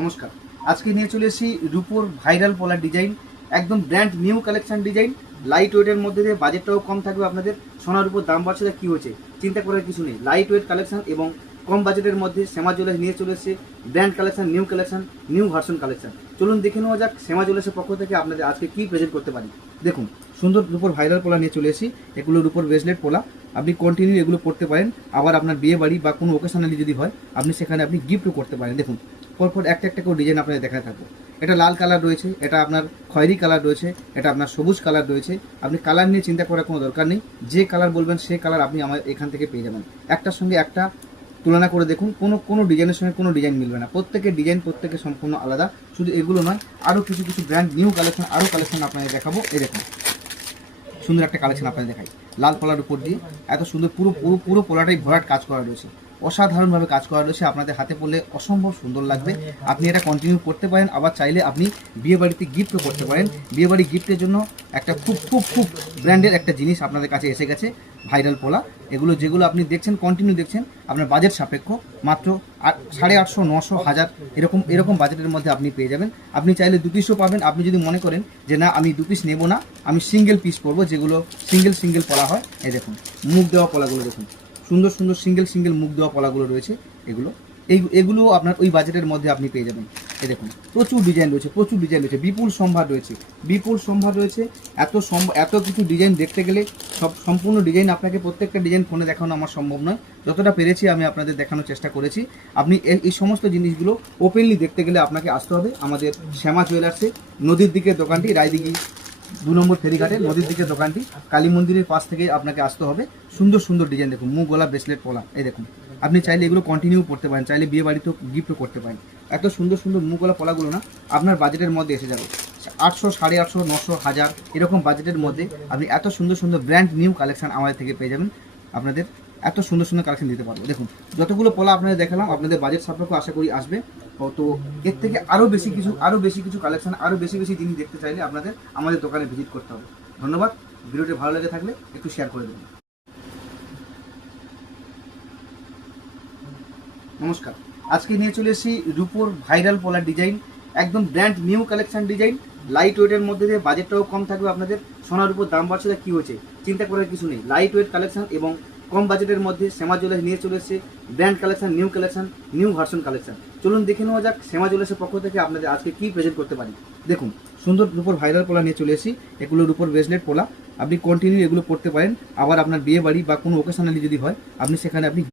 নমস্কার। আজকে নিয়ে চলে এসেছি রূপোর ভাইরাল পলার ডিজাইন, একদম brand new collection design, light ওয়েটের মধ্যে দিয়ে বাজেটটাও কম থাকবে আপনাদের। সোনার উপর দাম বাড়ছে, কী হয়েছে চিন্তা করার কিছু নেই। লাইট ওয়েট কালেকশন এবং কম বাজেটের মধ্যে শ্যামা জুয়েলার্স নিয়ে চলে এসেছে brand collection, new version collection. চলুন দেখে নেওয়া যাক শ্যামা জুয়েলার্সের পক্ষ থেকে আপনাদের আজকে কী প্রেজেন্ট করতে পারি। দেখুন, সুন্দর রূপোর ভাইরাল পোলা নিয়ে চলে এসেছি। এগুলোর উপর ব্রেসলেট পোলা, আপনি কন্টিনিউ এগুলো পড়তে পারেন। আবার আপনার বিয়ে বাড়ি বা কোনো ওকেশনালি যদি হয়, আপনি সেখানে আপনি গিফটও করতে পারেন। দেখুন, পরপর একটা একটা করে ডিজাইন আপনাদের দেখাতে থাকবো। এটা লাল কালার রয়েছে, এটা আপনার খয়েরি কালার রয়েছে, এটা আপনার সবুজ কালার রয়েছে। আপনি কালার নিয়ে চিন্তা করার কোনো দরকার নেই, যে কালার বলবেন সেই কালার আপনি আমার এখান থেকে পেয়ে যাবেন। একটার সঙ্গে একটা তুলনা করে দেখুন, কোনো ডিজাইনের সঙ্গে কোনো ডিজাইন মিলবে না। প্রত্যেকের ডিজাইন প্রত্যেকের সম্পূর্ণ আলাদা। শুধু এগুলো নয়, আরও কিছু কিছু ব্র্যান্ড নিউ কালেকশন, আরও কালেকশন আপনাদের দেখাবো। এই দেখুন, সুন্দর একটা কালেকশন আপনাদের দেখাই। লাল পোলার উপর দিয়ে এত সুন্দর পুরো পুরো পুরো পোলাটাই ভরাট কাজ করা রয়েছে, অসাধারণভাবে কাজ করা রয়েছে। আপনাদের হাতে পড়লে অসম্ভব সুন্দর লাগবে। আপনি এটা কন্টিনিউ করতে পারেন, আবার চাইলে আপনি বিয়েবাড়িতে গিফটও করতে পারেন। বিয়েবাড়ি গিফটের জন্য একটা খুব খুব খুব ব্র্যান্ডের একটা জিনিস আপনাদের কাছে এসে গেছে, ভাইরাল পোলা। এগুলো যেগুলো আপনি দেখছেন, কন্টিনিউ দেখছেন, আপনার বাজেট সাপেক্ষ, মাত্র 850, 900, 1000 এরকম বাজেটের মধ্যে আপনি পেয়ে যাবেন। আপনি চাইলে 2 পিসও পাবেন। আপনি যদি মনে করেন যে না, আমি 2 পিস নেব না, আমি সিঙ্গেল পিস করবো, যেগুলো সিঙ্গেল পলা হয়। এই দেখুন, মুখ দেওয়া পলাগুলো দেখুন, সুন্দর সুন্দর সিঙ্গেল মুখ দেওয়া পলাগুলো রয়েছে। এগুলো আপনার ওই বাজেটের মধ্যে আপনি পেয়ে যাবেন। এই দেখুন, প্রচুর ডিজাইন রয়েছে, বিপুল সম্ভার রয়েছে। এত কিছু ডিজাইন দেখতে গেলে সম্পূর্ণ ডিজাইন আপনাকে প্রত্যেকটা ডিজাইন ফোনে দেখানো আমার সম্ভব নয়। যতটা পেরেছি আমি আপনাদের দেখানোর চেষ্টা করেছি। আপনি এই সমস্ত জিনিসগুলো ওপেনলি দেখতে গেলে আপনাকে আসতে হবে আমাদের শ্যামা জুয়েলার্সে। নদীর দিকে দোকানটি, রায়দিঘি 2 নম্বর ফেরিঘাটে নদীর দিকে দোকানটি, কালী মন্দিরের পাশ থেকে আপনাকে আসতে হবে। সুন্দর ডিজাইন দেখুন, মুখ গলা ব্রেসলেট পলা। এই দেখুন, আপনি চাইলে এগুলো কন্টিনিউ করতে পারেন, চাইলে বিয়ে বাড়িতেও গিফটও করতে পারেন। এত সুন্দর মুখ গলা পলাগুলো না আপনার বাজেটের মধ্যে এসে যাবে। 800, 850, 900, 1000 এরকম বাজেটের মধ্যে আপনি এত সুন্দর ব্র্যান্ড নিউ কালেকশন আমাদের থেকে পেয়ে যাবেন। আপনাদের এত সুন্দর কালেকশন দিতে পারবো। দেখুন, যতগুলো পলা আপনাদের দেখালাম, আপনাদের বাজেট সাপেক্ষ আশা করি আসবে। তো এর থেকে আরও বেশি কিছু কালেকশন, আরও বেশি জিনিস দেখতে চাইলে আপনাদের আমাদের দোকানে ভিজিট করতে হবে। ধন্যবাদ। ভিডিওটি ভালো লেগে থাকলে একটু শেয়ার করে দেবেন। নমস্কার। আজকে নিয়ে চলে এসেছি রূপোর ভাইরাল পলার ডিজাইন, একদম brand new collection design, light ওয়েটের মধ্যে দিয়ে বাজেটটাও কম থাকবে আপনাদের। সোনার উপর দাম বাড়ছে, কী হয়েছে চিন্তা করার কিছু নেই। লাইট ওয়েট কালেকশন এবং কম বাজেটের মধ্যে শ্যামা জুয়েলার্স নিয়ে চলে এসেছে brand collection, new version collection. চলুন দেখে নেওয়া যাক শ্যামা জুয়েলার্সের পক্ষ থেকে আপনাদের আজকে কী প্রেজেন্ট করতে পারি। দেখুন, সুন্দর রূপোর ভাইরাল পোলা নিয়ে চলে এসেছি। এগুলোর উপর ব্রেসলেট পোলা, আপনি কন্টিনিউ এগুলো পড়তে পারেন। আবার আপনার বিয়ে বাড়ি বা কোনো ওকেশনালি যদি হয়, আপনি সেখানে আপনি